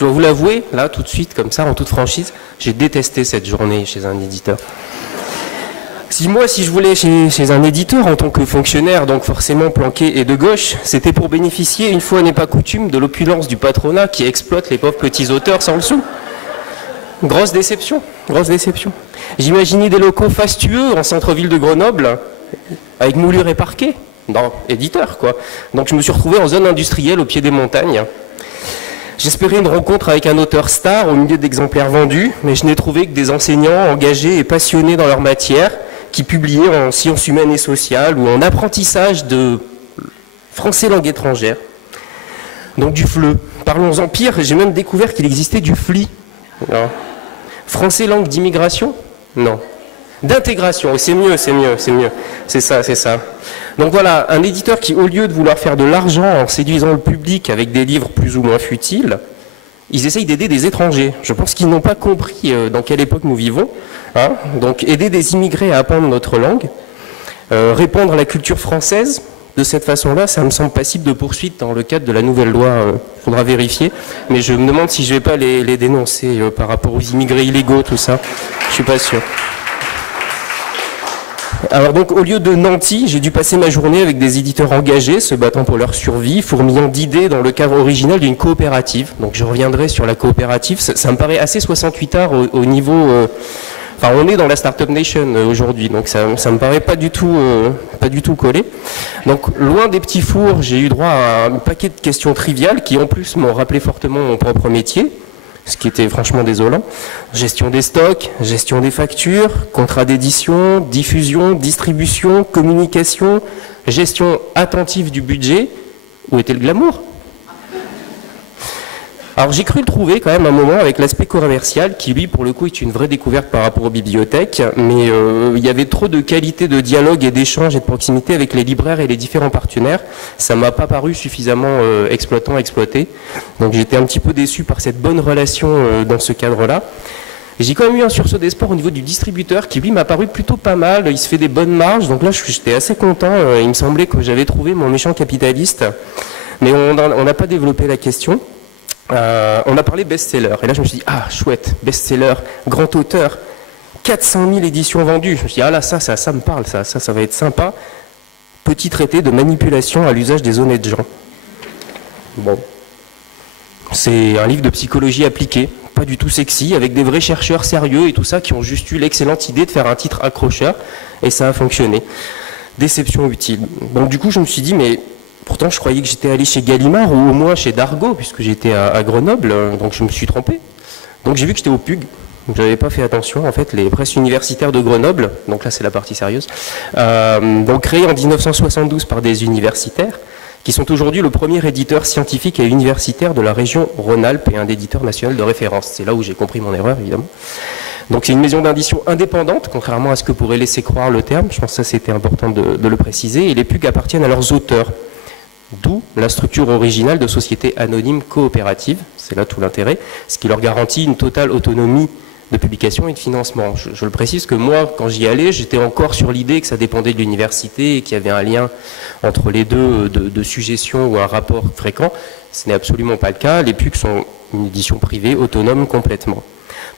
Je dois vous l'avouer, là, tout de suite, comme ça, en toute franchise, j'ai détesté cette journée chez un éditeur. Si je voulais chez un éditeur en tant que fonctionnaire, donc forcément planqué et de gauche, c'était pour bénéficier, une fois n'est pas coutume, de l'opulence du patronat qui exploite les pauvres petits auteurs sans le sou. Grosse déception, grosse déception. J'imaginais des locaux fastueux en centre-ville de Grenoble, avec moulures et parquets. Non, éditeur, quoi. Donc je me suis retrouvé en zone industrielle au pied des montagnes. J'espérais une rencontre avec un auteur star au milieu d'exemplaires vendus, mais je n'ai trouvé que des enseignants engagés et passionnés dans leur matière, qui publiaient en sciences humaines et sociales ou en apprentissage de français langue étrangère. Donc du FLE. Parlons-en pire, j'ai même découvert qu'il existait du FLI. Non. Français langue d'immigration ? Non. D'intégration, c'est mieux. C'est ça. Donc voilà, un éditeur qui, au lieu de vouloir faire de l'argent en séduisant le public avec des livres plus ou moins futiles, ils essayent d'aider des étrangers. Je pense qu'ils n'ont pas compris dans quelle époque nous vivons. Hein. Donc aider des immigrés à apprendre notre langue, répondre à la culture française, de cette façon-là, ça me semble passible de poursuite dans le cadre de la nouvelle loi. Il faudra vérifier. Mais je me demande si je ne vais pas les dénoncer par rapport aux immigrés illégaux, tout ça. Je ne suis pas sûr. Alors donc, au lieu de nantis, j'ai dû passer ma journée avec des éditeurs engagés, se battant pour leur survie, fourmillant d'idées dans le cadre original d'une coopérative. Donc je reviendrai sur la coopérative. Ça me paraît assez 68 arts au niveau... Enfin, on est dans la Startup Nation aujourd'hui, donc ça me paraît pas du tout collé. Donc, loin des petits fours, j'ai eu droit à un paquet de questions triviales qui, en plus, m'ont rappelé fortement mon propre métier, ce qui était franchement désolant. Gestion des stocks, gestion des factures, contrat d'édition, diffusion, distribution, communication, gestion attentive du budget. Où était le glamour ? Alors j'ai cru le trouver quand même un moment avec l'aspect commercial qui lui pour le coup est une vraie découverte par rapport aux bibliothèques, mais il y avait trop de qualité de dialogue et d'échange et de proximité avec les libraires et les différents partenaires. Ça m'a pas paru suffisamment exploité. Donc j'étais un petit peu déçu par cette bonne relation dans ce cadre-là. J'ai quand même eu un sursaut d'espoir au niveau du distributeur qui lui m'a paru plutôt pas mal, il se fait des bonnes marges, donc là j'étais assez content, il me semblait que j'avais trouvé mon méchant capitaliste, mais on n'a pas développé la question. On a parlé best-seller, et là je me suis dit, ah chouette, best-seller, grand auteur, 400 000 éditions vendues. Je me suis dit, ah là, ça me parle, ça va être sympa. Petit traité de manipulation à l'usage des honnêtes gens. Bon. C'est un livre de psychologie appliquée, pas du tout sexy, avec des vrais chercheurs sérieux et tout ça, qui ont juste eu l'excellente idée de faire un titre accrocheur, et ça a fonctionné. Déception utile. Donc du coup je me suis dit, mais... Pourtant, je croyais que j'étais allé chez Gallimard ou au moins chez Dargaud, puisque j'étais à Grenoble, donc je me suis trompé. Donc j'ai vu que j'étais au PUG, donc j'avais pas fait attention. En fait, les presses universitaires de Grenoble, donc là c'est la partie sérieuse, donc créées en 1972 par des universitaires, qui sont aujourd'hui le premier éditeur scientifique et universitaire de la région Rhône-Alpes et un éditeur national de référence. C'est là où j'ai compris mon erreur, évidemment. Donc c'est une maison d'édition indépendante, contrairement à ce que pourrait laisser croire le terme. Je pense que ça c'était important de le préciser. Et les PUG appartiennent à leurs auteurs. D'où la structure originale de société anonyme coopérative, c'est là tout l'intérêt, ce qui leur garantit une totale autonomie de publication et de financement. Je le précise que moi, quand j'y allais, j'étais encore sur l'idée que ça dépendait de l'université et qu'il y avait un lien entre les deux de suggestion ou un rapport fréquent. Ce n'est absolument pas le cas. Les PUC sont une édition privée, autonome complètement.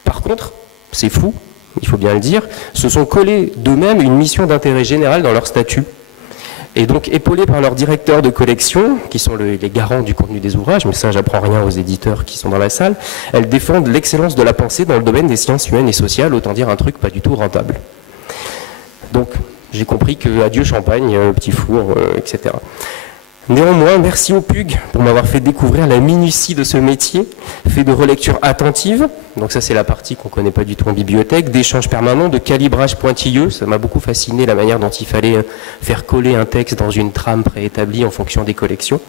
Par contre, c'est fou, il faut bien le dire, se sont collés d'eux-mêmes une mission d'intérêt général dans leur statut. Et donc, épaulés par leurs directeurs de collection, qui sont les garants du contenu des ouvrages, mais ça, j'apprends rien aux éditeurs qui sont dans la salle, elles défendent l'excellence de la pensée dans le domaine des sciences humaines et sociales, autant dire un truc pas du tout rentable. Donc, j'ai compris que adieu champagne, petit four, etc. Néanmoins, merci au PUG pour m'avoir fait découvrir la minutie de ce métier, fait de relecture attentive, donc ça c'est la partie qu'on ne connaît pas du tout en bibliothèque, d'échanges permanents, de calibrage pointilleux, ça m'a beaucoup fasciné la manière dont il fallait faire coller un texte dans une trame préétablie en fonction des collections.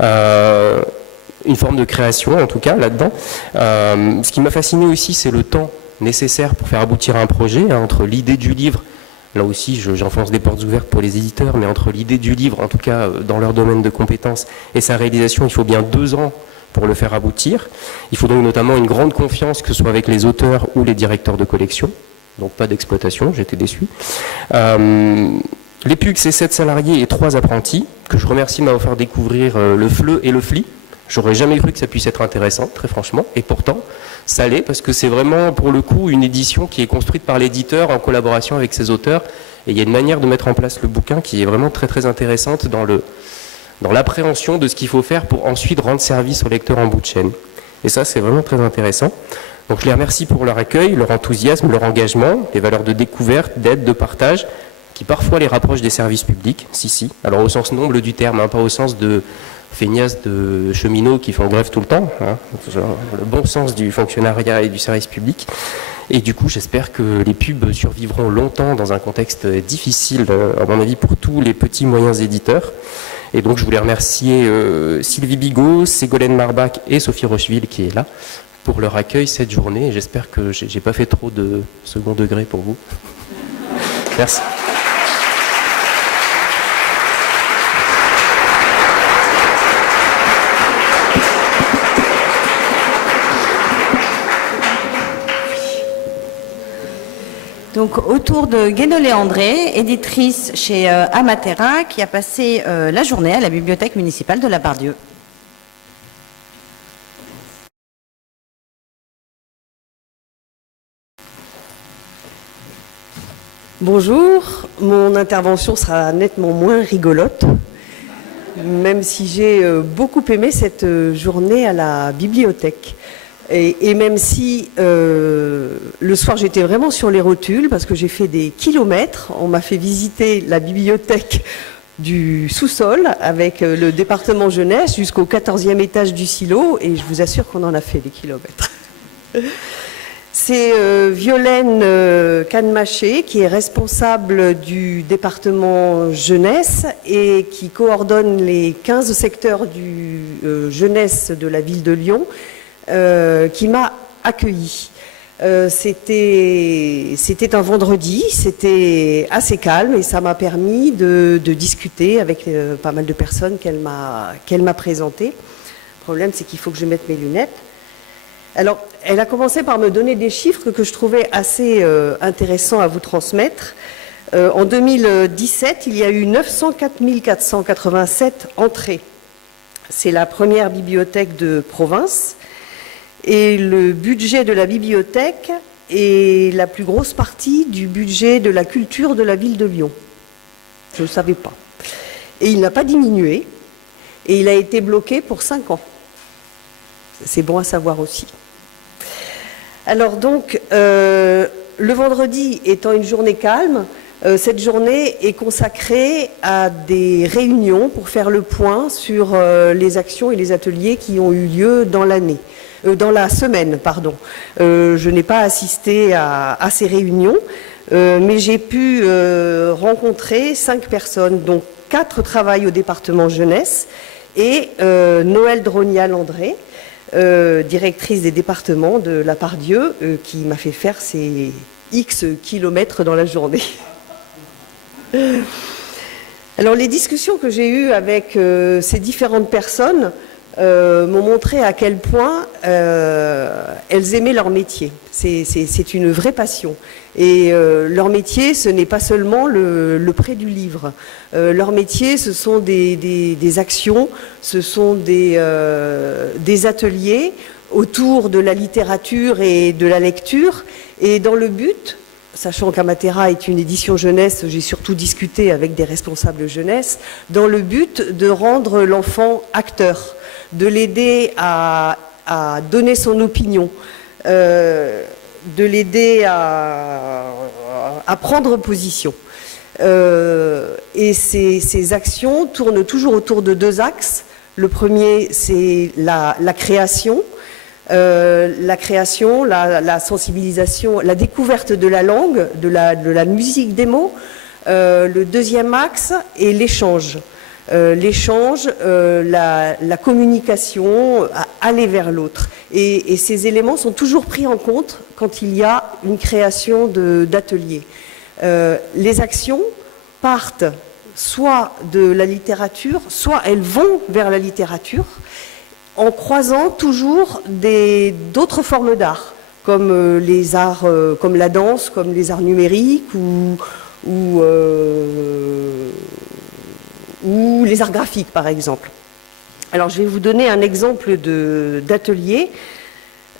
Une forme de création en tout cas là-dedans. Ce qui m'a fasciné aussi c'est le temps nécessaire pour faire aboutir un projet, entre l'idée du livre. Là aussi, j'enfonce des portes ouvertes pour les éditeurs, mais entre l'idée du livre, en tout cas dans leur domaine de compétences, et sa réalisation, il faut bien 2 ans pour le faire aboutir. Il faut donc notamment une grande confiance, que ce soit avec les auteurs ou les directeurs de collection. Donc pas d'exploitation, j'étais déçu. Les PUC, c'est 7 salariés et 3 apprentis, que je remercie de m'avoir fait découvrir le FLE et le FLI. J'aurais jamais cru que ça puisse être intéressant, très franchement, et pourtant, ça l'est, parce que c'est vraiment, pour le coup, une édition qui est construite par l'éditeur en collaboration avec ses auteurs, et il y a une manière de mettre en place le bouquin qui est vraiment très très intéressante dans l'appréhension de ce qu'il faut faire pour ensuite rendre service au lecteur en bout de chaîne. Et ça, c'est vraiment très intéressant. Donc je les remercie pour leur accueil, leur enthousiasme, leur engagement, les valeurs de découverte, d'aide, de partage, qui parfois les rapprochent des services publics, si. Alors au sens noble du terme, hein, pas au sens de feignasses de cheminots qui font grève tout le temps, hein, le bon sens du fonctionnariat et du service public. Et du coup, j'espère que les pubs survivront longtemps dans un contexte difficile, à mon avis, pour tous les petits moyens éditeurs. Et donc, je voulais remercier Sylvie Bigot, Ségolène Marbach et Sophie Rocheville qui est là pour leur accueil cette journée. Et j'espère que j'ai pas fait trop de second degré pour vous. Merci. Donc, autour de Guénolé André, éditrice chez Amatera, qui a passé la journée à la bibliothèque municipale de La Part-Dieu. Bonjour, mon intervention sera nettement moins rigolote, même si j'ai beaucoup aimé cette journée à la bibliothèque. Et même si le soir j'étais vraiment sur les rotules parce que j'ai fait des kilomètres, on m'a fait visiter la bibliothèque du sous-sol avec le département jeunesse jusqu'au 14e étage du silo et je vous assure qu'on en a fait des kilomètres. C'est Violaine Canmaché qui est responsable du département jeunesse et qui coordonne les 15 secteurs du jeunesse de la ville de Lyon. Qui m'a accueilli. C'était un vendredi, c'était assez calme et ça m'a permis de discuter avec pas mal de personnes qu'elle m'a présentées. Le problème, c'est qu'il faut que je mette mes lunettes. Alors, elle a commencé par me donner des chiffres que je trouvais assez intéressants à vous transmettre. En 2017, il y a eu 904 487 entrées. C'est la première bibliothèque de province. Et le budget de la bibliothèque est la plus grosse partie du budget de la culture de la ville de Lyon. Je ne le savais pas. Et il n'a pas diminué. Et il a été bloqué pour 5 ans. C'est bon à savoir aussi. Alors donc, le vendredi étant une journée calme, cette journée est consacrée à des réunions pour faire le point sur les actions et les ateliers qui ont eu lieu dans l'année. Dans la semaine, pardon. Je n'ai pas assisté à ces réunions, mais j'ai pu rencontrer 5 personnes, dont 4 travaillent au département jeunesse, et Noël Dronial-André, directrice des départements de La Part-Dieu, qui m'a fait faire ces X kilomètres dans la journée. Alors, les discussions que j'ai eues avec ces différentes personnes m'ont montré à quel point elles aimaient leur métier. C'est une vraie passion. Et leur métier, ce n'est pas seulement le prêt du livre. Leur métier, ce sont des actions, ce sont des ateliers autour de la littérature et de la lecture. Et dans le but, sachant qu'Amatera est une édition jeunesse, j'ai surtout discuté avec des responsables jeunesse, dans le but de rendre l'enfant acteur, de l'aider à donner son opinion, de l'aider à prendre position. Et ces actions tournent toujours autour de 2 axes. Le premier, c'est la création. La sensibilisation, la découverte de la langue, de la musique des mots. Le deuxième axe est l'échange. La communication, aller vers l'autre. Et ces éléments sont toujours pris en compte quand il y a une création d'ateliers. Les actions partent soit de la littérature, soit elles vont vers la littérature, en croisant toujours d'autres formes d'art, comme les arts, comme la danse, comme les arts numériques ou les arts graphiques, par exemple. Alors, je vais vous donner un exemple d'atelier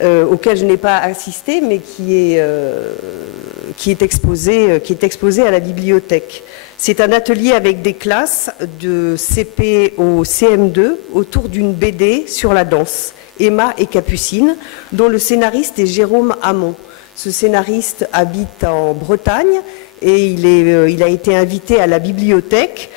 auquel je n'ai pas assisté, mais qui est exposé à la bibliothèque. C'est un atelier avec des classes de CP au CM2 autour d'une BD sur la danse, Emma et Capucine, dont le scénariste est Jérôme Hamon. Ce scénariste habite en Bretagne et il a été invité à la bibliothèque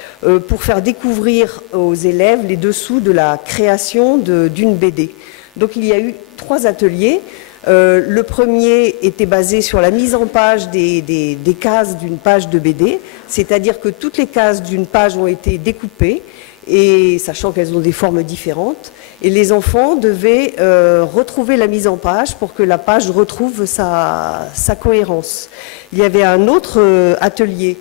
pour faire découvrir aux élèves les dessous de la création d'une BD. Donc il y a eu 3 ateliers. Le premier était basé sur la mise en page des cases d'une page de BD, c'est-à-dire que toutes les cases d'une page ont été découpées, et sachant qu'elles ont des formes différentes, et les enfants devaient retrouver la mise en page pour que la page retrouve sa cohérence. Il y avait un autre atelier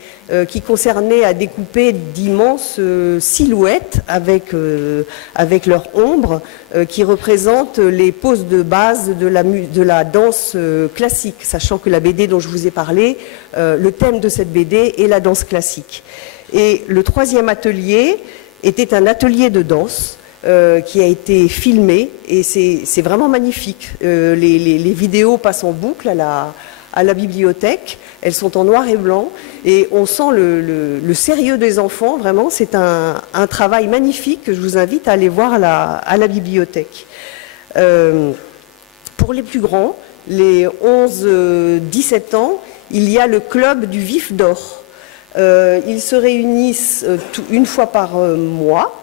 qui concernait à découper d'immenses silhouettes avec leur ombre qui représentent les poses de base de la danse classique, sachant que la BD dont je vous ai parlé, le thème de cette BD est la danse classique. Et le 3e atelier était un atelier de danse qui a été filmé, et c'est vraiment magnifique. Les vidéos passent en boucle à la bibliothèque, elles sont en noir et blanc, et on sent le sérieux des enfants. Vraiment, c'est un travail magnifique que je vous invite à aller voir à la bibliothèque. Pour les plus grands, les 11-17 ans, il y a le club du Vif d'Or. Ils se réunissent une fois par mois.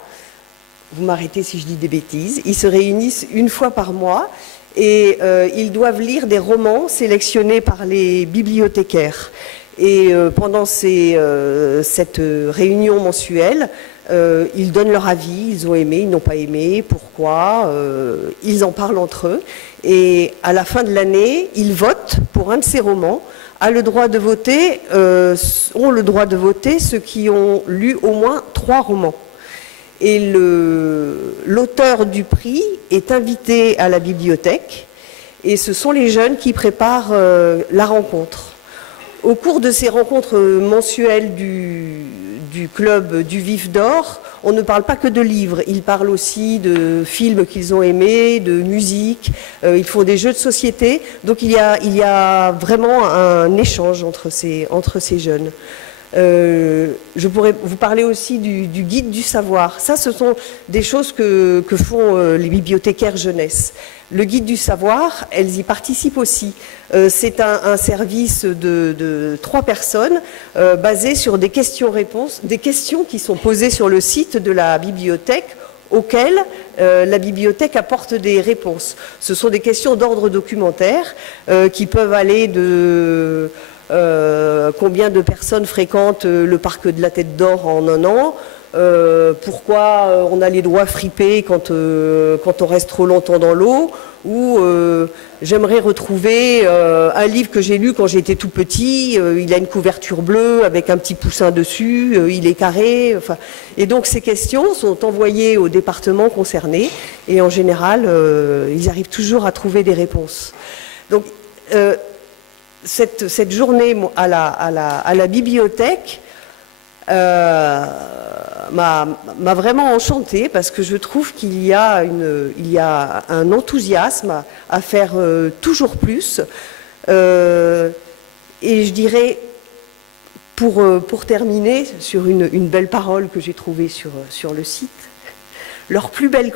Vous m'arrêtez si je dis des bêtises. Ils se réunissent une fois par mois et ils doivent lire des romans sélectionnés par les bibliothécaires. Et pendant cette réunion mensuelle, ils donnent leur avis, ils ont aimé, ils n'ont pas aimé, pourquoi, ils en parlent entre eux. Et à la fin de l'année, ils votent pour un de ces romans. Ont le droit de voter ceux qui ont lu au moins 3 romans. Et l'auteur du prix est invité à la bibliothèque, et ce sont les jeunes qui préparent la rencontre. Au cours de ces rencontres mensuelles du club du Vif d'Or, on ne parle pas que de livres, ils parlent aussi de films qu'ils ont aimés, de musique, ils font des jeux de société, donc il y a vraiment un échange entre ces jeunes. Je pourrais vous parler aussi du guide du savoir. Ça, ce sont des choses que font les bibliothécaires jeunesse. Le guide du savoir, elles y participent aussi. C'est un service de 3 personnes basé sur des questions-réponses, des questions qui sont posées sur le site de la bibliothèque auxquelles la bibliothèque apporte des réponses. Ce sont des questions d'ordre documentaire qui peuvent aller de combien de personnes fréquentent le parc de la Tête d'Or en un an, pourquoi on a les doigts fripés quand on reste trop longtemps dans l'eau, ou j'aimerais retrouver un livre que j'ai lu quand j'étais tout petit, il a une couverture bleue avec un petit poussin dessus, il est carré, enfin, et donc ces questions sont envoyées aux départements concernés, et en général ils arrivent toujours à trouver des réponses. Donc cette journée à la bibliothèque m'a vraiment enchantée, parce que je trouve qu'il y a un enthousiasme à faire toujours plus. Et je dirais, pour terminer, sur une belle parole que j'ai trouvée sur le site, la plus belle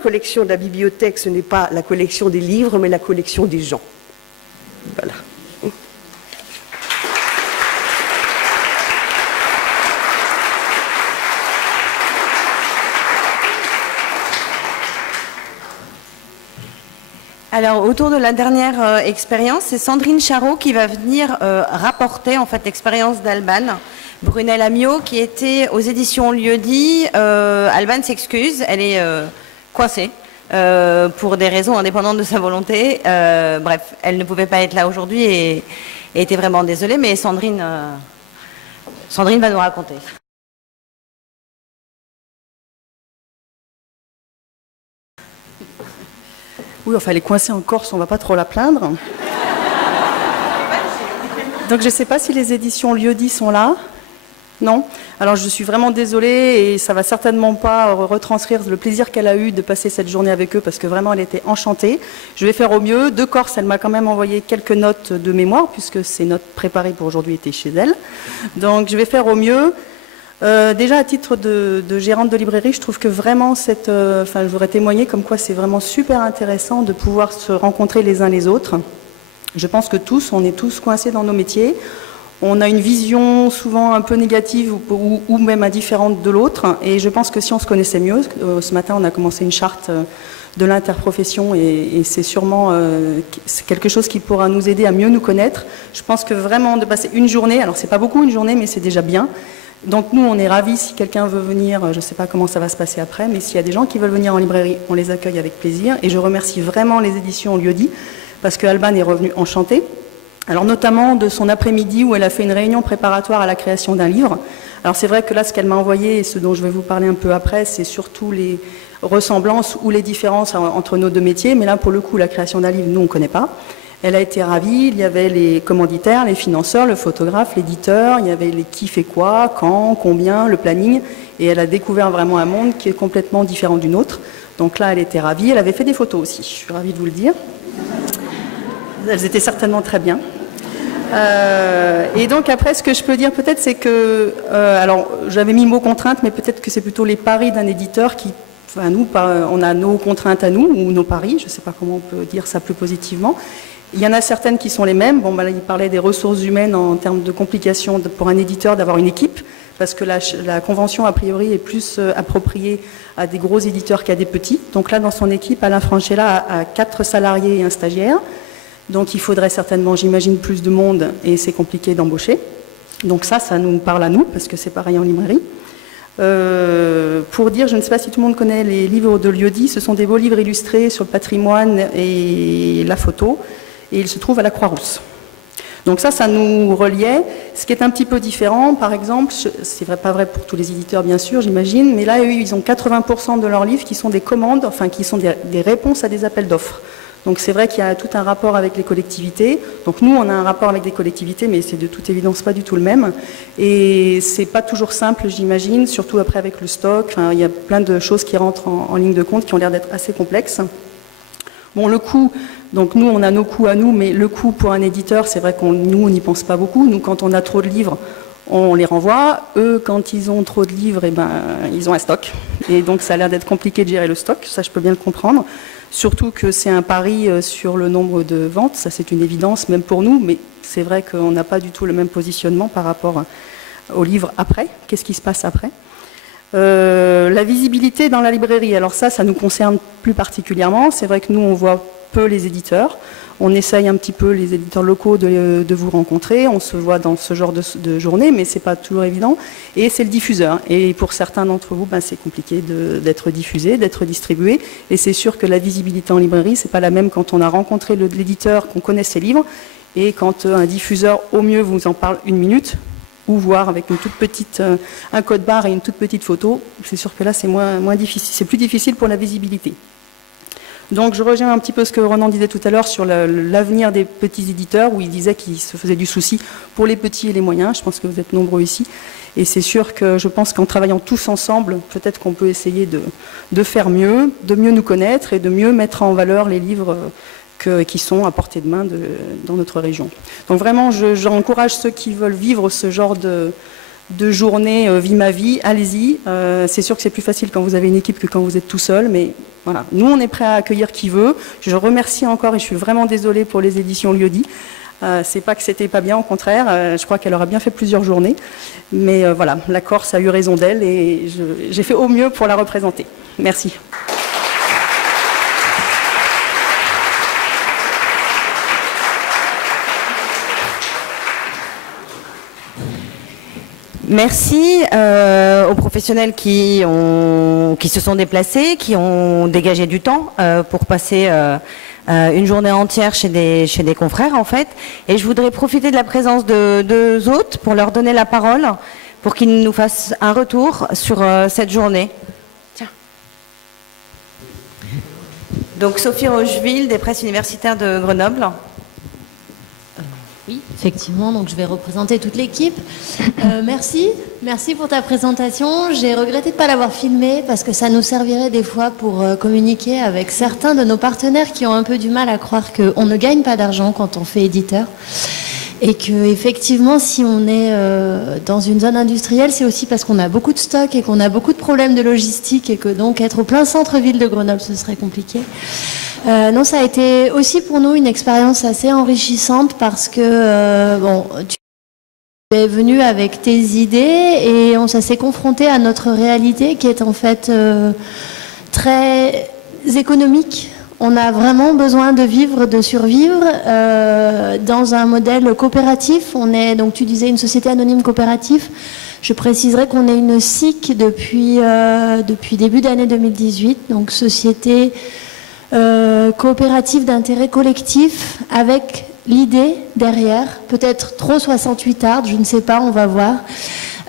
collection de la bibliothèque, ce n'est pas la collection des livres, mais la collection des gens. Voilà. Alors, autour de la dernière expérience, c'est Sandrine Charot qui va venir rapporter en fait l'expérience d'Alban. Brunel Amiot, qui était aux éditions Lieu-dit. Alban s'excuse, elle est coincée pour des raisons indépendantes de sa volonté. Bref, elle ne pouvait pas être là aujourd'hui et était vraiment désolée, mais Sandrine va nous raconter. Oui, enfin, elle est coincée en Corse, on ne va pas trop la plaindre. Donc, je ne sais pas si les éditions Lieu-dit sont là. Non. Alors je suis vraiment désolée et ça va certainement pas retranscrire le plaisir qu'elle a eu de passer cette journée avec eux parce que vraiment elle était enchantée. Je vais faire au mieux. De Corse, elle m'a quand même envoyé quelques notes de mémoire puisque ces notes préparées pour aujourd'hui étaient chez elle. Donc je vais faire au mieux. Déjà à titre de gérante de librairie, je trouve que vraiment je voudrais témoigner comme quoi c'est vraiment super intéressant de pouvoir se rencontrer les uns les autres. Je pense que on est tous coincés dans nos métiers. On a une vision souvent un peu négative ou même indifférente de l'autre. Et je pense que si on se connaissait mieux, ce matin on a commencé une charte de l'interprofession et c'est sûrement c'est quelque chose qui pourra nous aider à mieux nous connaître. Je pense que vraiment de passer une journée, alors c'est pas beaucoup une journée mais c'est déjà bien. Donc nous on est ravis si quelqu'un veut venir, je ne sais pas comment ça va se passer après, mais s'il y a des gens qui veulent venir en librairie, on les accueille avec plaisir. Et je remercie vraiment les éditions Lieu-dit parce que Alban est revenu enchanté. Alors notamment de son après-midi où elle a fait une réunion préparatoire à la création d'un livre. Alors c'est vrai que là ce qu'elle m'a envoyé et ce dont je vais vous parler un peu après, c'est surtout les ressemblances ou les différences entre nos deux métiers. Mais là pour le coup la création d'un livre, nous on ne connaît pas. Elle a été ravie, il y avait les commanditaires, les financeurs, le photographe, l'éditeur, il y avait les qui fait quoi, quand, combien, le planning. Et elle a découvert vraiment un monde qui est complètement différent du nôtre. Donc là elle était ravie, elle avait fait des photos aussi, je suis ravie de vous le dire. Elles étaient certainement très bien. Et donc après, ce que je peux dire peut-être, c'est que, alors j'avais mis mot contrainte, mais peut-être que c'est plutôt les paris d'un éditeur qui, enfin nous, on a nos contraintes à nous, ou nos paris, je ne sais pas comment on peut dire ça plus positivement. Il y en a certaines qui sont les mêmes. Bon, là, il parlait des ressources humaines en termes de complications pour un éditeur d'avoir une équipe, parce que la convention, a priori, est plus appropriée à des gros éditeurs qu'à des petits. Donc là, dans son équipe, Alain Franchella a 4 salariés et un stagiaire. Donc il faudrait certainement, j'imagine, plus de monde et c'est compliqué d'embaucher. Donc ça nous parle à nous, parce que c'est pareil en librairie. Pour dire, je ne sais pas si tout le monde connaît les livres de Lieu-dit, ce sont des beaux livres illustrés sur le patrimoine et la photo, et ils se trouvent à la Croix-Rousse. Donc ça nous reliait. Ce qui est un petit peu différent, par exemple, c'est pas vrai pour tous les éditeurs bien sûr, j'imagine, mais là eux, ils ont 80% de leurs livres qui sont des commandes, enfin qui sont des réponses à des appels d'offres. Donc c'est vrai qu'il y a tout un rapport avec les collectivités. Donc nous, on a un rapport avec des collectivités, mais c'est de toute évidence pas du tout le même. Et c'est pas toujours simple, j'imagine, surtout après avec le stock. Enfin, il y a plein de choses qui rentrent en ligne de compte qui ont l'air d'être assez complexes. Bon, le coût, donc nous, on a nos coûts à nous, mais le coût pour un éditeur, c'est vrai nous, on n'y pense pas beaucoup. Nous, quand on a trop de livres, on les renvoie. Eux, quand ils ont trop de livres, ils ont un stock. Et donc ça a l'air d'être compliqué de gérer le stock, ça je peux bien le comprendre. Surtout que c'est un pari sur le nombre de ventes, ça c'est une évidence même pour nous, mais c'est vrai qu'on n'a pas du tout le même positionnement par rapport au livre après. Qu'est-ce qui se passe après ? La visibilité dans la librairie, alors ça nous concerne plus particulièrement. C'est vrai que nous on voit peu les éditeurs. On essaye un petit peu, les éditeurs locaux, de vous rencontrer. On se voit dans ce genre de journée, mais c'est pas toujours évident. Et c'est le diffuseur. Et pour certains d'entre vous, c'est compliqué d'être diffusé, d'être distribué. Et c'est sûr que la visibilité en librairie, c'est pas la même quand on a rencontré l'éditeur, qu'on connaît ses livres, et quand un diffuseur, au mieux, vous en parle 1 minute, ou voir avec une toute petite, un code barre et une toute petite photo. C'est sûr que là, c'est moins difficile. C'est plus difficile pour la visibilité. Donc je rejoins un petit peu ce que Ronan disait tout à l'heure sur l'avenir des petits éditeurs, où il disait qu'il se faisait du souci pour les petits et les moyens. Je pense que vous êtes nombreux ici. Et c'est sûr que je pense qu'en travaillant tous ensemble, peut-être qu'on peut essayer de faire mieux, de mieux nous connaître et de mieux mettre en valeur les livres qui sont à portée de main dans notre région. Donc vraiment, j'encourage ceux qui veulent vivre ce genre de journée vie ma vie, allez-y. C'est sûr que c'est plus facile quand vous avez une équipe que quand vous êtes tout seul, mais voilà. Nous, on est prêt à accueillir qui veut. Je remercie encore et je suis vraiment désolée pour les éditions Lieu-dit. C'est pas que c'était pas bien, au contraire. Je crois qu'elle aura bien fait plusieurs journées. Mais voilà, la Corse a eu raison d'elle et j'ai fait au mieux pour la représenter. Merci. Merci aux professionnels qui se sont déplacés, qui ont dégagé du temps pour passer une journée entière chez des confrères en fait. Et je voudrais profiter de la présence de 2 hôtes pour leur donner la parole, pour qu'ils nous fassent un retour sur cette journée. Tiens. Donc Sophie Rocheville, des presses universitaires de Grenoble. Oui, Effectivement, donc je vais représenter toute l'équipe. Merci pour ta présentation. J'ai regretté de ne pas l'avoir filmée parce que ça nous servirait des fois pour communiquer avec certains de nos partenaires qui ont un peu du mal à croire qu'on ne gagne pas d'argent quand on fait éditeur. Et que effectivement, si on est dans une zone industrielle, c'est aussi parce qu'on a beaucoup de stock et qu'on a beaucoup de problèmes de logistique et que donc être au plein centre-ville de Grenoble, ce serait compliqué. Non, ça a été aussi pour nous une expérience assez enrichissante parce que tu es venu avec tes idées et ça s'est confronté à notre réalité qui est en fait très économique. On a vraiment besoin de vivre, de survivre dans un modèle coopératif. On est, donc tu disais, une société anonyme coopérative. Je préciserai qu'on est une SIC depuis début d'année 2018, donc société coopérative d'intérêt collectif avec l'idée derrière, peut-être trop 68 arts, je ne sais pas, on va voir,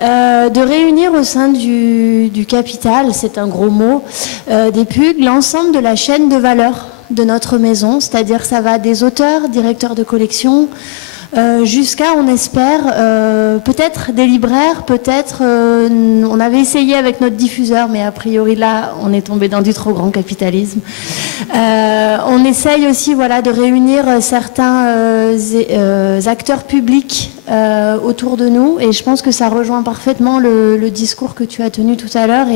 de réunir au sein du capital, c'est un gros mot, des PUG, l'ensemble de la chaîne de valeur de notre maison, c'est-à-dire ça va des auteurs, directeurs de collection, jusqu'à, on espère, peut-être des libraires, peut-être, on avait essayé avec notre diffuseur, mais a priori là, on est tombé dans du trop grand capitalisme. On essaye aussi, voilà, de réunir certains acteurs publics autour de nous, et je pense que ça rejoint parfaitement le discours que tu as tenu tout à l'heure,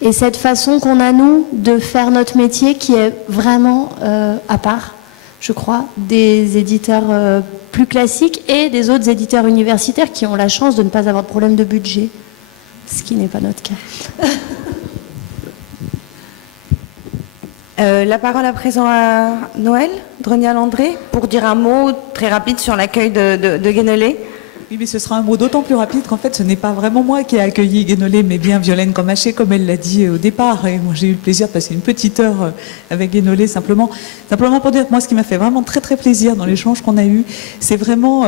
et cette façon qu'on a, nous, de faire notre métier qui est vraiment à part, je crois, des éditeurs plus classiques et des autres éditeurs universitaires qui ont la chance de ne pas avoir de problème de budget, ce qui n'est pas notre cas. La parole à présent à Noël Drenial-André pour dire un mot très rapide sur l'accueil de Guénolé. Oui, mais ce sera un mot d'autant plus rapide qu'en fait, ce n'est pas vraiment moi qui ai accueilli Guénolé, mais bien Violaine Comaché, comme elle l'a dit au départ. Et moi, j'ai eu le plaisir de passer une petite heure avec Guénolé, simplement pour dire que moi, ce qui m'a fait vraiment très, très plaisir dans l'échange qu'on a eu, c'est vraiment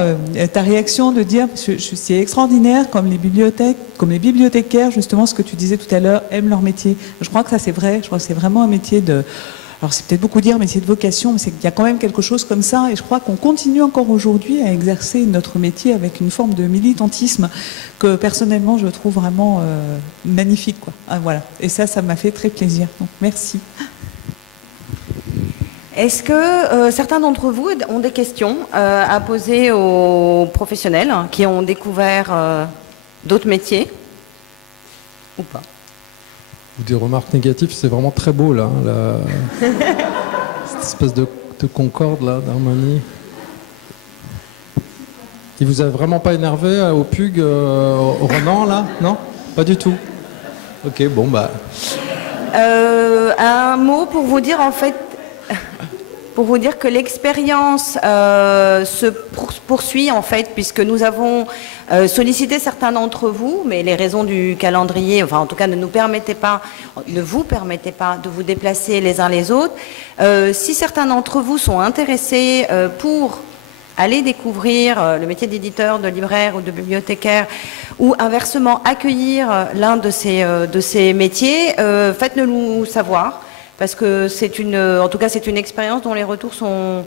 ta réaction de dire, c'est extraordinaire, comme les bibliothécaires, justement, ce que tu disais tout à l'heure, aiment leur métier. Je crois que ça, c'est vrai. Je crois que c'est vraiment un métier de... Alors c'est peut-être beaucoup dire, métier de vocation, mais c'est qu'il y a quand même quelque chose comme ça, et je crois qu'on continue encore aujourd'hui à exercer notre métier avec une forme de militantisme que personnellement je trouve vraiment magnifique, quoi. Ah, voilà. Et ça m'a fait très plaisir. Donc merci. Est-ce que certains d'entre vous ont des questions à poser aux professionnels qui ont découvert d'autres métiers ou pas? Ou des remarques négatives, c'est vraiment très beau là, cette espèce de concorde là, d'harmonie. Il vous a vraiment pas énervé au PUG, au Renan là? Non? Pas du tout. Ok, bon bah. Un mot pour vous dire en fait, pour vous dire que l'expérience se poursuit en fait, puisque nous avons sollicité certains d'entre vous, mais les raisons du calendrier, enfin en tout cas ne vous permettez pas de vous déplacer les uns les autres. Si certains d'entre vous sont intéressés pour aller découvrir le métier d'éditeur, de libraire ou de bibliothécaire, ou inversement accueillir l'un de ces métiers, faites-le nous savoir. Parce que c'est une expérience dont les retours sont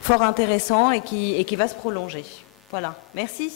fort intéressants et qui va se prolonger. Voilà, merci.